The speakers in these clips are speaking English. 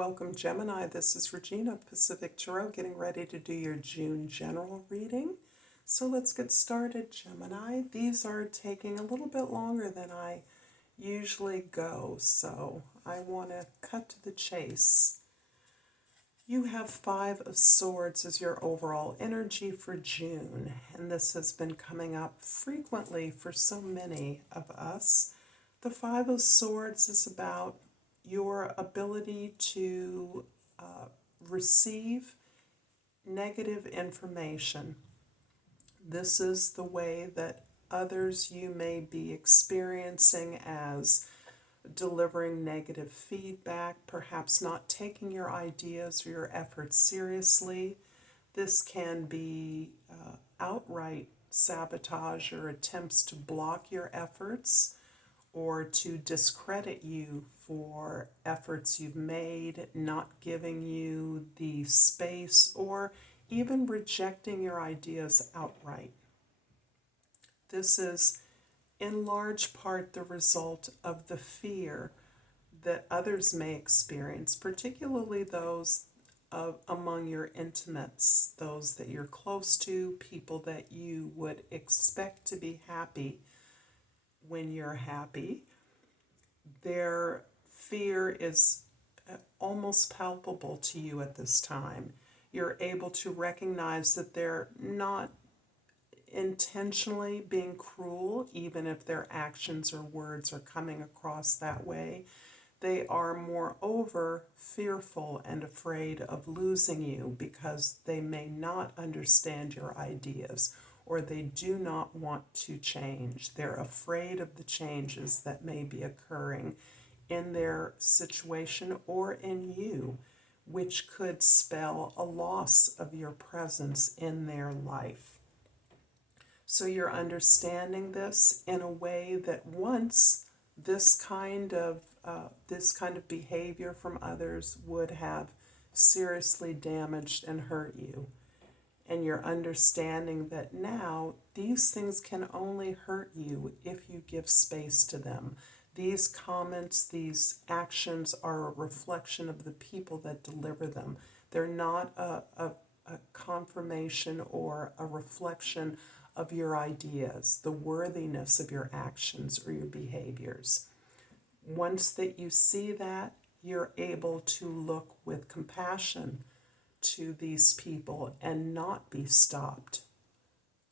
Welcome, Gemini. This is Regina, Pacific Tarot, getting ready to do your June general reading. So let's get started, Gemini. These are taking a little bit longer than I usually go, so I want to cut to the chase. You have Five of Swords as your overall energy for June, and this has been coming up frequently for so many of us. The Five of Swords is about your ability to receive negative information. This is the way that others you may be experiencing as delivering negative feedback, perhaps not taking your ideas or your efforts seriously. This can be outright sabotage or attempts to block your efforts or to discredit you for efforts you've made, not giving you the space, or even rejecting your ideas outright. This is in large part the result of the fear that others may experience, particularly those among your intimates, those that you're close to, people that you would expect to be happy when you're happy. Their fear is almost palpable to you at this time. You're able to recognize that they're not intentionally being cruel, even if their actions or words are coming across that way. They are moreover fearful and afraid of losing you because they may not understand your ideas or they do not want to change. They're afraid of the changes that may be occurring in their situation or in you, which could spell a loss of your presence in their life. So you're understanding this in a way that once this kind of behavior from others would have seriously damaged and hurt you. And you're understanding that now these things can only hurt you if you give space to them. These comments, these actions are a reflection of the people that deliver them. They're not a confirmation or a reflection of your ideas, the worthiness of your actions or your behaviors. Once that you see that, you're able to look with compassion to these people and not be stopped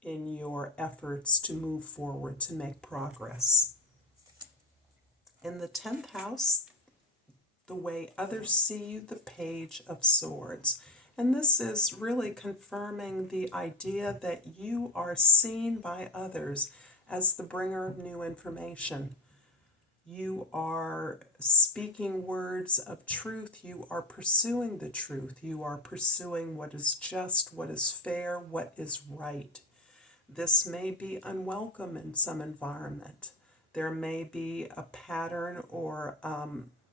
in your efforts to move forward, to make progress. In the 10th house, the way others see you, the Page of Swords. And this is really confirming the idea that you are seen by others as the bringer of new information. You are speaking words of truth. You are pursuing the truth. You are pursuing what is just, what is fair, what is right. This may be unwelcome in some environment. There may be a pattern or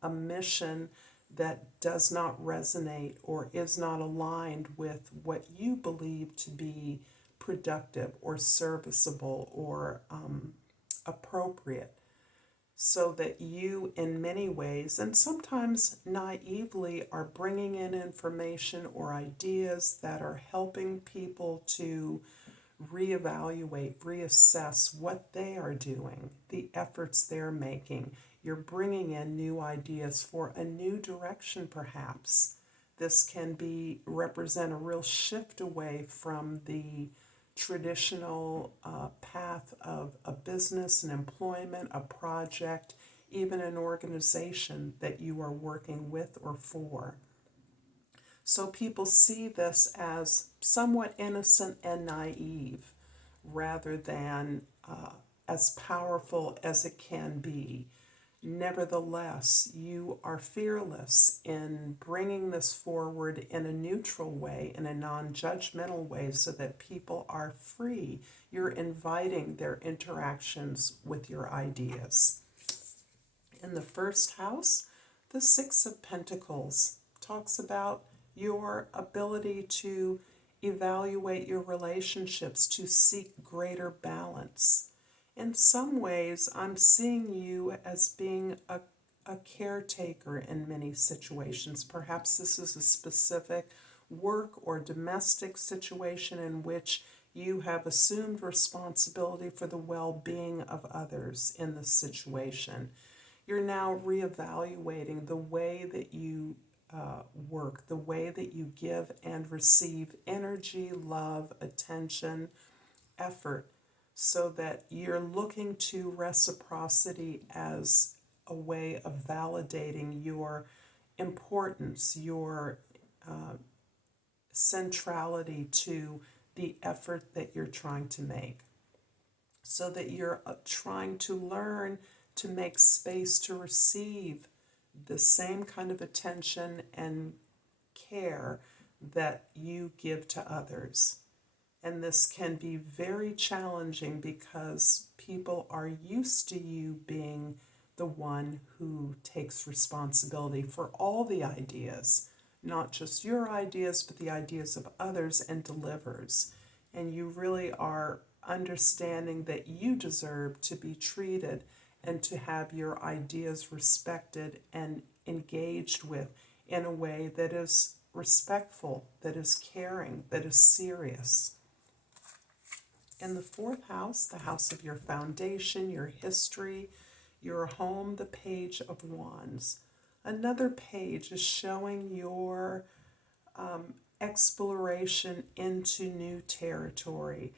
a mission that does not resonate or is not aligned with what you believe to be productive or serviceable or appropriate. So that you, in many ways, and sometimes naively, are bringing in information or ideas that are helping people to reevaluate, reassess what they are doing, the efforts they're making. You're bringing in new ideas for a new direction, perhaps. This can represent a real shift away from the traditional path of a business, an employment, a project, even an organization that you are working with or for. So people see this as somewhat innocent and naive rather than as powerful as it can be. Nevertheless, you are fearless in bringing this forward in a neutral way, in a non-judgmental way, so that people are free. You're inviting their interactions with your ideas. In the first house, the Six of Pentacles talks about your ability to evaluate your relationships, to seek greater balance. In some ways, I'm seeing you as being a caretaker in many situations. Perhaps this is a specific work or domestic situation in which you have assumed responsibility for the well-being of others in this situation. You're now reevaluating the way that you work, the way that you give and receive energy, love, attention, effort, so that you're looking to reciprocity as a way of validating your importance, your centrality to the effort that you're trying to make, so that you're trying to learn to make space to receive the same kind of attention and care that you give to others. And this can be very challenging because people are used to you being the one who takes responsibility for all the ideas, not just your ideas, but the ideas of others, and delivers. And you really are understanding that you deserve to be treated and to have your ideas respected and engaged with in a way that is respectful, that is caring, that is serious. In the fourth house, the house of your foundation, your history, your home, the Page of Wands. Another page is showing your exploration into new territory.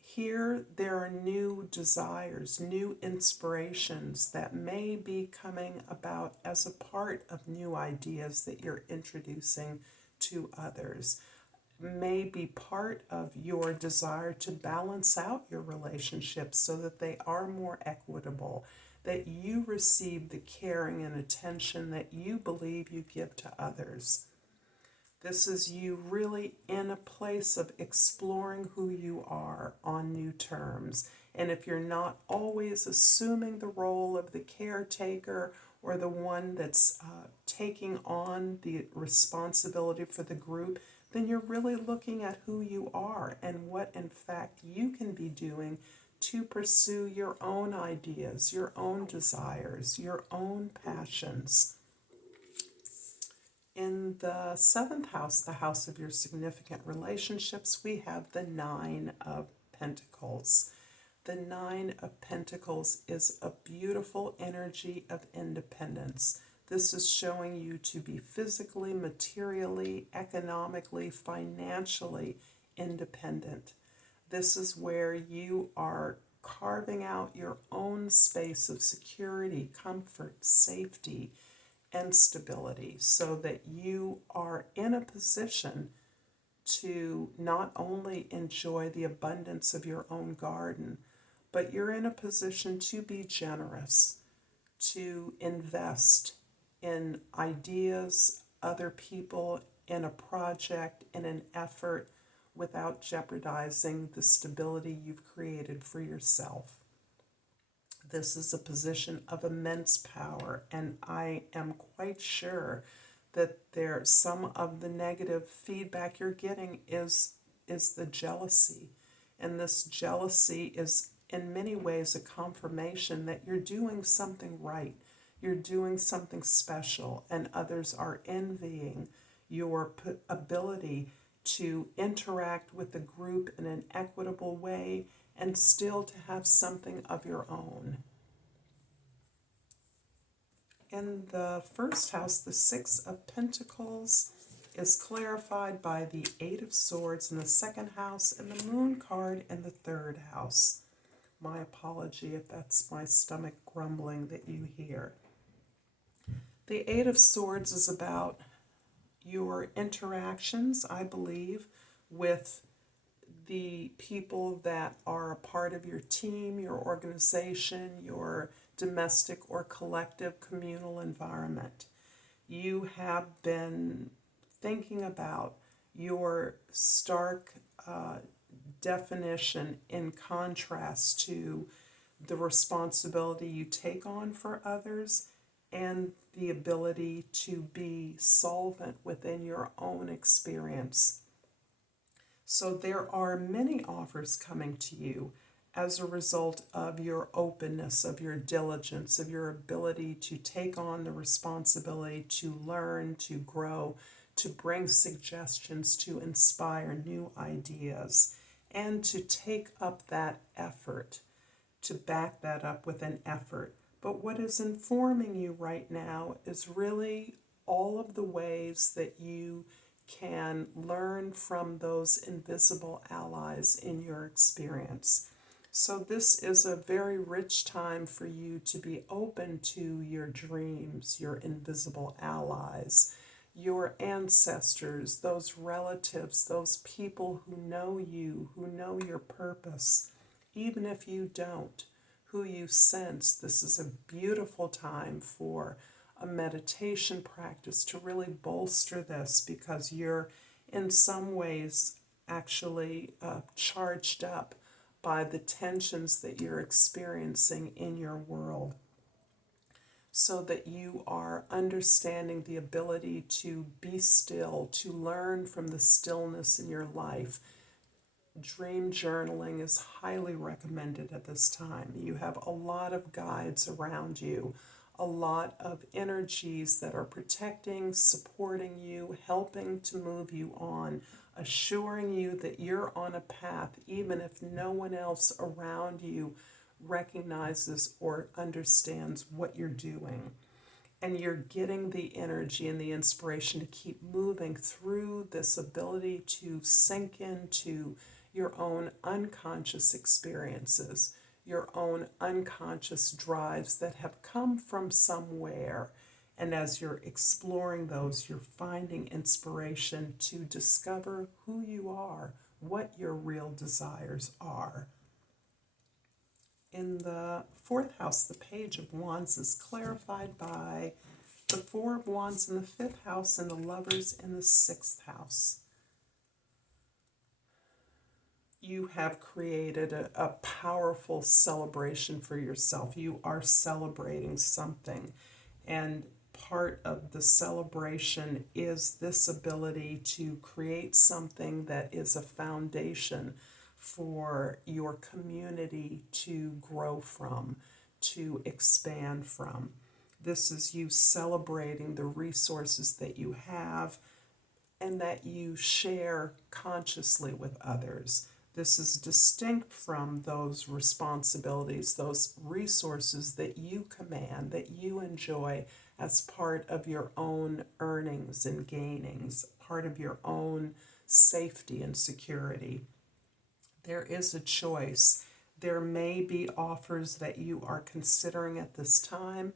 Here, there are new desires, new inspirations that may be coming about as a part of new ideas that you're introducing to others. May be part of your desire to balance out your relationships so that they are more equitable, that you receive the caring and attention that you believe you give to others. This is you really in a place of exploring who you are on new terms. And if you're not always assuming the role of the caretaker or the one that's taking on the responsibility for the group, then you're really looking at who you are and what, in fact, you can be doing to pursue your own ideas, your own desires, your own passions. In the seventh house, the house of your significant relationships, we have the Nine of Pentacles. The Nine of Pentacles is a beautiful energy of independence. This is showing you to be physically, materially, economically, financially independent. This is where you are carving out your own space of security, comfort, safety, and stability, so that you are in a position to not only enjoy the abundance of your own garden, but you're in a position to be generous, to invest in ideas, other people, in a project, in an effort, without jeopardizing the stability you've created for yourself. This is a position of immense power, and I am quite sure that some of the negative feedback you're getting is the jealousy. And this jealousy is in many ways a confirmation that you're doing something right. You're doing something special, and others are envying your ability to interact with the group in an equitable way and still to have something of your own. In the first house, the Six of Pentacles is clarified by the Eight of Swords in the second house and the Moon card in the third house. My apology if that's my stomach grumbling that you hear. The Eight of Swords is about your interactions, I believe, with the people that are a part of your team, your organization, your domestic or collective communal environment. You have been thinking about your stark definition in contrast to the responsibility you take on for others and the ability to be solvent within your own experience. So there are many offers coming to you as a result of your openness, of your diligence, of your ability to take on the responsibility to learn, to grow, to bring suggestions, to inspire new ideas, and to take up that effort, to back that up with an effort. But what is informing you right now is really all of the ways that you can learn from those invisible allies in your experience. So this is a very rich time for you to be open to your dreams, your invisible allies, your ancestors, those relatives, those people who know you, who know your purpose, even if you don't, who you sense. This is a beautiful time for a meditation practice to really bolster this, because you're in some ways actually charged up by the tensions that you're experiencing in your world, so that you are understanding the ability to be still, to learn from the stillness in your life. Dream journaling is highly recommended at this time. You have a lot of guides around you, a lot of energies that are protecting, supporting you, helping to move you on, assuring you that you're on a path, even if no one else around you recognizes or understands what you're doing. And you're getting the energy and the inspiration to keep moving through this ability to sink into your own unconscious experiences, your own unconscious drives that have come from somewhere. And as you're exploring those, you're finding inspiration to discover who you are, what your real desires are. In the fourth house, the Page of Wands is clarified by the Four of Wands in the fifth house and the Lovers in the sixth house. You have created a powerful celebration for yourself. You are celebrating something, and part of the celebration is this ability to create something that is a foundation for your community to grow from, to expand from. This is you celebrating the resources that you have and that you share consciously with others. This is distinct from those responsibilities, those resources that you command, that you enjoy as part of your own earnings and gainings, part of your own safety and security. There is a choice. There may be offers that you are considering at this time,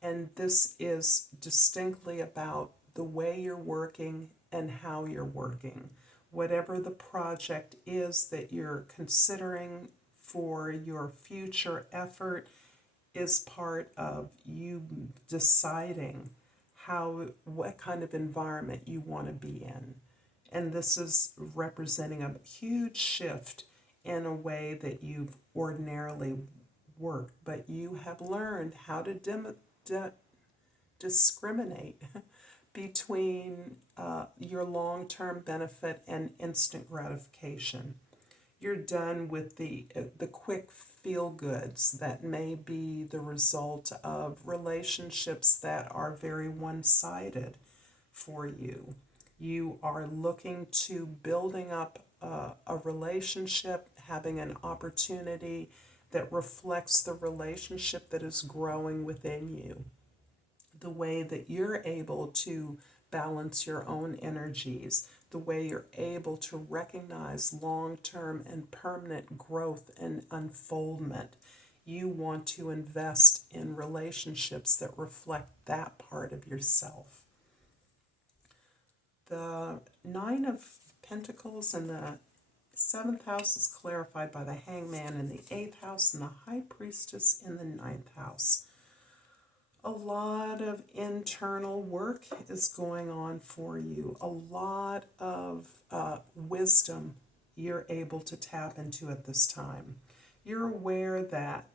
and this is distinctly about the way you're working and how you're working. Whatever the project is that you're considering for your future effort is part of you deciding what kind of environment you want to be in. And this is representing a huge shift in a way that you've ordinarily worked, but you have learned how to discriminate between your long-term benefit and instant gratification. You're done with the quick feel-goods that may be the result of relationships that are very one-sided for you. You are looking to building up a relationship, having an opportunity that reflects the relationship that is growing within you, the way that you're able to balance your own energies, the way you're able to recognize long-term and permanent growth and unfoldment. You want to invest in relationships that reflect that part of yourself. The Nine of Pentacles in the seventh house is clarified by the Hangman in the eighth house and the High Priestess in the ninth house. A lot of internal work is going on for you. A lot of wisdom you're able to tap into at this time. You're aware that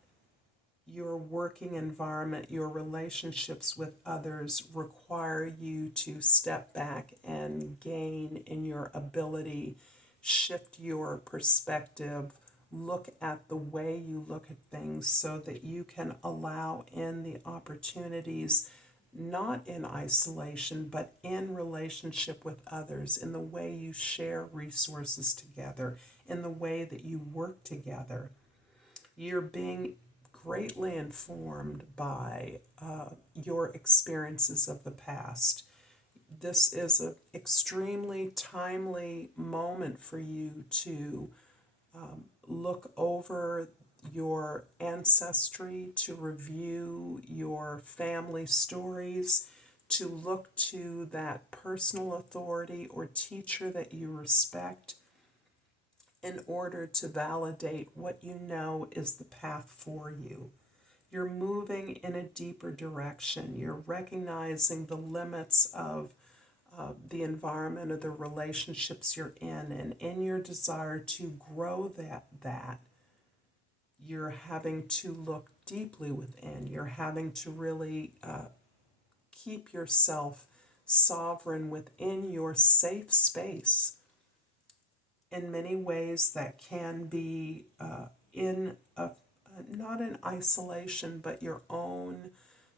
your working environment, your relationships with others require you to step back and gain in your ability, shift your perspective, look at the way you look at things so that you can allow in the opportunities, not in isolation, but in relationship with others, in the way you share resources together, in the way that you work together. You're being greatly informed by your experiences of the past. This is an extremely timely moment for you to look over your ancestry, to review your family stories, to look to that personal authority or teacher that you respect in order to validate what you know is the path for you. You're moving in a deeper direction. You're recognizing the limits of the environment or the relationships you're in, and in your desire to grow that you're having to look deeply within. You're having to really keep yourself sovereign within your safe space. In many ways, that can be not in isolation, but your own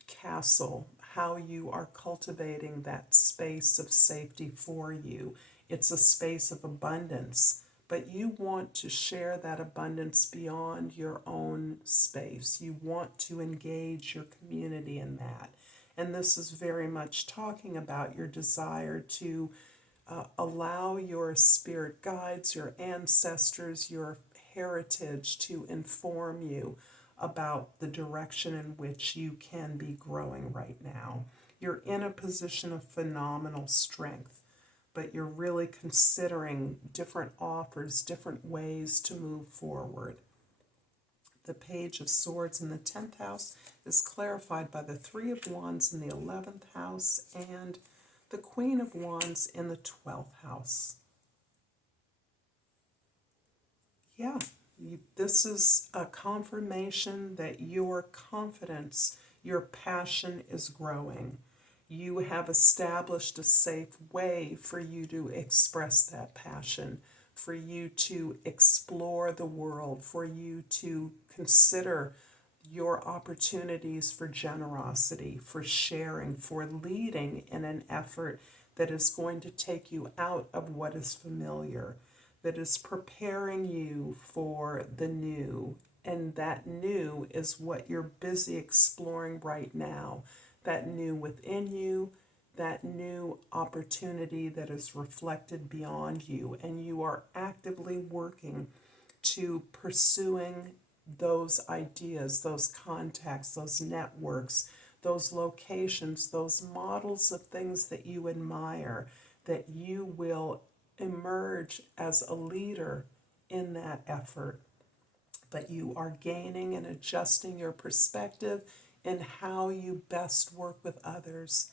castle, how you are cultivating that space of safety for you. It's a space of abundance, but you want to share that abundance beyond your own space. You want to engage your community in that. And this is very much talking about your desire to allow your spirit guides, your ancestors, your heritage to inform you about the direction in which you can be growing right now. You're in a position of phenomenal strength, but you're really considering different offers, different ways to move forward. The Page of Swords in the 10th house is clarified by the Three of Wands in the 11th house and the Queen of Wands in the 12th house. Yeah, this is a confirmation that your confidence, your passion is growing. You have established a safe way for you to express that passion, for you to explore the world, for you to consider your opportunities for generosity, for sharing, for leading in an effort that is going to take you out of what is familiar, that is preparing you for the new. And that new is what you're busy exploring right now. That new within you, that new opportunity that is reflected beyond you. And you are actively working to pursuing those ideas, those contacts, those networks, those locations, those models of things that you admire, that you will emerge as a leader in that effort. But you are gaining and adjusting your perspective in how you best work with others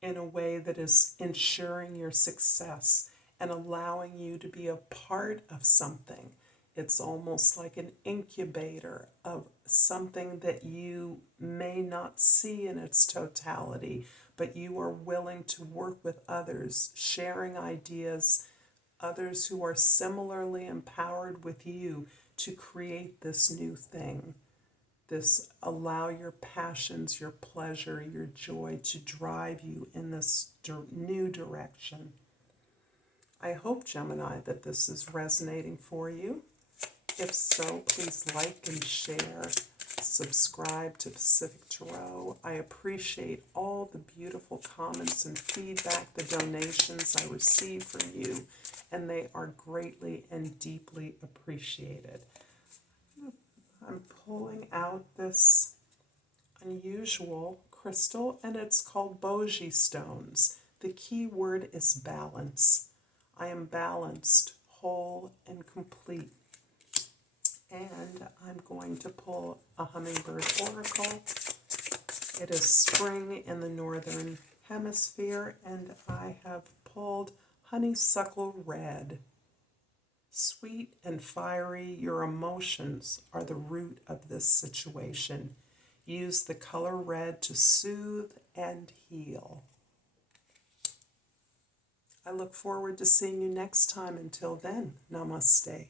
in a way that is ensuring your success and allowing you to be a part of something. It's almost like an incubator of something that you may not see in its totality, but you are willing to work with others, sharing ideas, others who are similarly empowered with you to create this new thing. This allow your passions, your pleasure, your joy to drive you in this new direction. I hope, Gemini, that this is resonating for you. If so, please like and share. Subscribe to Pacific Tarot. I appreciate all the beautiful comments and feedback, the donations I receive from you, and they are greatly and deeply appreciated. I'm pulling out this unusual crystal, and it's called Boji stones. The key word is balance. I am balanced, whole, and complete. And I'm going to pull a hummingbird oracle. It is spring in the northern hemisphere, and I have pulled honeysuckle red. Sweet and fiery, your emotions are the root of this situation. Use the color red to soothe and heal. I look forward to seeing you next time. Until then, namaste.